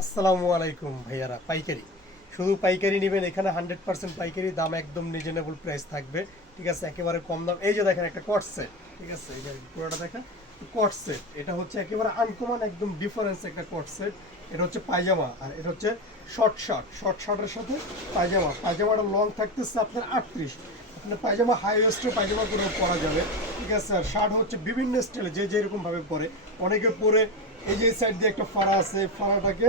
আসসালামু আলাইকুম ভাইয়ারা, পাইকারি। শুধু পাইকারি নেবেন, এখানে হান্ড্রেড পার্সেন্ট পাইকারি দাম একদম রিজনেবল প্রাইস থাকবে। ঠিক আছে, একেবারে কম দাম। এই যে দেখেন একটা কট সেট ঠিক আছে, এই যে পুরোটা দেখেন কট সেট এটা হচ্ছে একেবারে আনকমন একদম ডিফারেন্স একটা কট সেট এটা হচ্ছে পায়জামা, আর এটা হচ্ছে শর্ট শার্ট শর্ট শার্টের সাথে পায়জামা। পায়জামাটা লং থাকতেছে আপনার আটত্রিশ। আপনার পায়জামা হাই ওয়েস্টে পায়জামা করে পরা যাবে। ঠিক আছে, আর শার্ট হচ্ছে বিভিন্ন স্টাইলে যে যেরকম ভাবে পরে। অনেকে পরে এই যে সাইড দিয়ে একটা ফাড়া আছে ফাড়াটাকে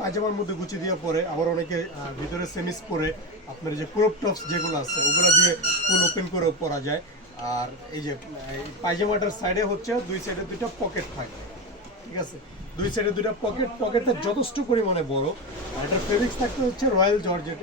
পায়জামার মধ্যে গুছিয়ে দিয়ে পরে, আবার অনেকে ভিতরে সেমিস পরে, আপনার যে ক্রপ টপস যেগুলো আছে, ওগুলো দিয়ে ফুল ওপেন করেও পরা যায়। আর এই যে, এই পায়জামাটার সাইডে হচ্ছে দুই সাইডে দুইটা পকেট থাকে, ঠিক আছে? দুই সাইডে দুইটা পকেট পকেটটা যথেষ্ট পরিমাণে বড়। আর এটার ফেব্রিক্স থাকতে হচ্ছে রয়্যাল জর্জেট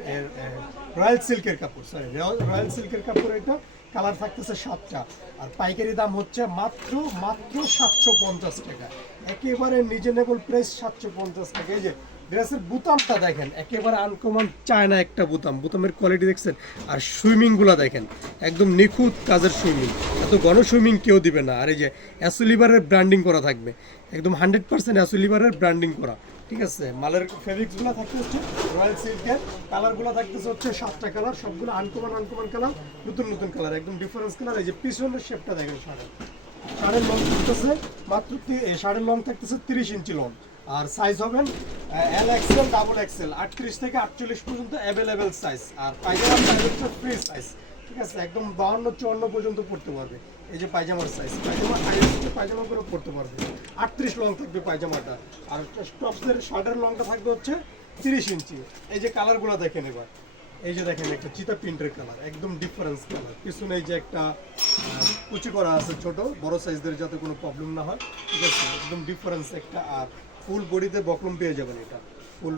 রয়্যাল সিল্কের কাপড় সরি রয়্যাল সিল্কের কাপড় এটা কালার থাকতেছে সাতটা। আর পাইকারি দাম হচ্ছে মাত্র মাত্র সাতশো পঞ্চাশ টাকা। একেবারে রিজনেবল প্রাইস সাতশো পঞ্চাশ টাকা। এই যে ড্রেসের বুতামটা দেখেন, একেবারে আনকমন চায়না একটা বুতাম। বুতামের কোয়ালিটি দেখছেন? আর সুইমিংগুলো দেখেন, একদম নিখুঁত কাজের সুইমিং। এত গণ সুইমিং কেউ দিবে না। আর এই যে অ্যাসোলিভারের ব্র্যান্ডিং করা থাকবে। একদম হান্ড্রেড পার্সেন্ট অ্যাসোলিভারের ব্র্যান্ডিং করা। ঠিক আছে? মালের ফেব্রিক্সগুলো থাকতে হচ্ছে রয়্যাল সিল্কের কালারগুলো থাকতেছে হচ্ছে সাতটা কালার সবগুলো আনকমন আনকমন কালার নতুন নতুন কালার একদম ডিফারেন্স কালার এই যে পিছনের শেপটা দেখেন শাড়ির। শাড়ির লং থাকতেছে, মাত্র শাড়ির লং থাকতেছে তিরিশ ইঞ্চি লং আর সাইজ হবেন এল এক্সেল ডাবল এক্সেল আটত্রিশ থেকে আটচল্লিশ পর্যন্ত অ্যাভেলেবেল সাইজ আর পায়জামার হচ্ছে ফ্রি সাইজ ঠিক আছে? একদম বাহান্ন চুয়ান্ন পর্যন্ত পড়তে পারবে। এই যে পায়জামার সাইজ পায়জামা হাইয়েস্ট পায়জামা করে পড়তে পারবে। আটত্রিশ লং থাকবে পায়জামাটা। আর টপসের শার্টের লংটা থাকবে হচ্ছে তিরিশ ইঞ্চি। এই যে কালারগুলো দেখেন এবার। এই যে দেখেন একটা চিতা প্রিন্টের কালার, একদম ডিফারেন্স কালার। পিছনে এই যে একটা কুচি করা আছে ছোট, বড় সাইজদের যাতে কোনো প্রবলেম না হয়, ঠিক আছে? একদম ডিফারেন্স একটা, আর ফুল বডিতে বকলম পেয়ে যাবেন এটা। ফুল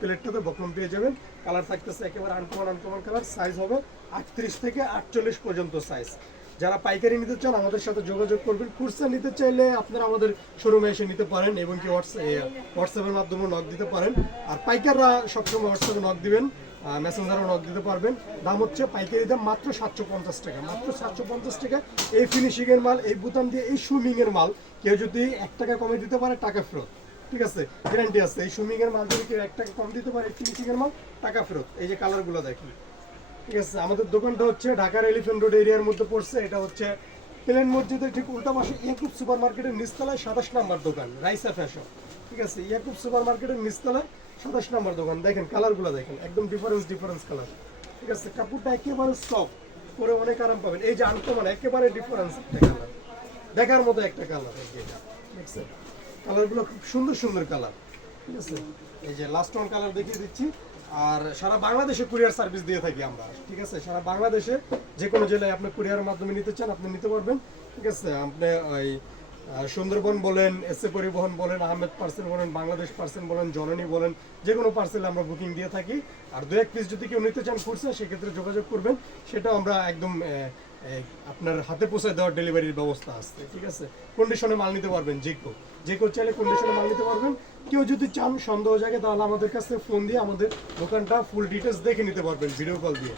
প্লেটটাতে বকলম পেয়ে যাবেন। কালার থাকতেছে একেবারে আনকমন আনকমন কালার। সাইজ হবে আটত্রিশ থেকে আটচল্লিশ পর্যন্ত সাইজ যারা পাইকারি নিতে চান, আমাদের সাথে যোগাযোগ করবেন। খুচরা নিতে চাইলে আপনারা আমাদের শোরুমে এসে নিতে পারেন এবং কি হোয়াটসঅ্যাপের মাধ্যমে নক দিতে পারেন। আর পাইকাররা সবসময় হোয়াটসঅ্যাপে নক দিবেন মেসেঞ্জারও নক দিতে পারবেন। দাম হচ্ছে পাইকারি দাম মাত্র সাতশো পঞ্চাশ টাকা। মাত্র সাতশো পঞ্চাশ টাকা। এই ফিনিশিং এর মাল, এই বুতাম দিয়ে, এই সুইমিং এর মাল কেউ যদি এক টাকা কমে দিতে পারে, টাকা ফেরত। ঠিক আছে? গ্যারান্টি আছে। এই সুইমিং এর মাল যদি কেউ এক টাকা কম দিতে পারে ফিনিশিং এর মাল, টাকা ফেরত। এই যে কালারগুলো দেখি ঠিক আছে, আমাদের দোকানটা হচ্ছে ঢাকার এলিফেন্ট রোড এরিয়ার মধ্যে পড়ছে, এটা হচ্ছে প্লেন মসজিদের ঠিক উল্টা পাশে ইয়াকুব সুপার মার্কেটের নিচতলায় সাতাশ নাম্বার দোকান, রাইসা ফ্যাশন। ঠিক আছে, ইয়াকুব সুপার মার্কেটের নিচতলায় সাতাশ নাম্বার দোকান, দেখেন কালারগুলো দেখেন, একদম ডিফারেন্স ডিফারেন্স কালার ঠিক আছে, কাপড়টা একেবারে সফট পরে অনেক আরাম পাবেন। এই যে আনকমন, একেবারে ডিফারেন্স একটা কালার দেখার মতো একটা কালার কালারগুলো খুব সুন্দর সুন্দর কালার ঠিক আছে, এই যে লাস্ট ওয়ান কালার দেখিয়ে দিচ্ছি। আর সারা বাংলাদেশে কুরিয়ার সার্ভিস দিয়ে থাকি আমরা, ঠিক আছে? সারা বাংলাদেশে যে কোনো জেলায় আপনি কুরিয়ারের মাধ্যমে নিতে চান, আপনি নিতে পারবেন, ঠিক আছে? আপনি ওই সুন্দরবন বলেন এস এ পরিবহন বলেন, আহমেদ পার্সেল বলেন, বাংলাদেশ পার্সেল বলেন, জননী বলেন, যে কোনো পার্সেল আমরা বুকিং দিয়ে থাকি। আর দু এক পিস যদি কেউ নিতে চান খুঁজছে সেক্ষেত্রে যোগাযোগ করবেন। সেটাও আমরা একদম আপনার হাতে পৌঁছে দেওয়ার ডেলিভারির ব্যবস্থা আছে, ঠিক আছে? কন্ডিশনে মাল নিতে পারবেন, যে কেউ। যে কেউ চাইলে কন্ডিশনে মাল নিতে পারবেন। কেউ যদি চান, সন্দেহ জায়গায় তাহলে আমাদের কাছ ফোন দিয়ে আমাদের দোকানটা ফুল ডিটেলস দেখে নিতে পারবেন ভিডিও কল দিয়ে।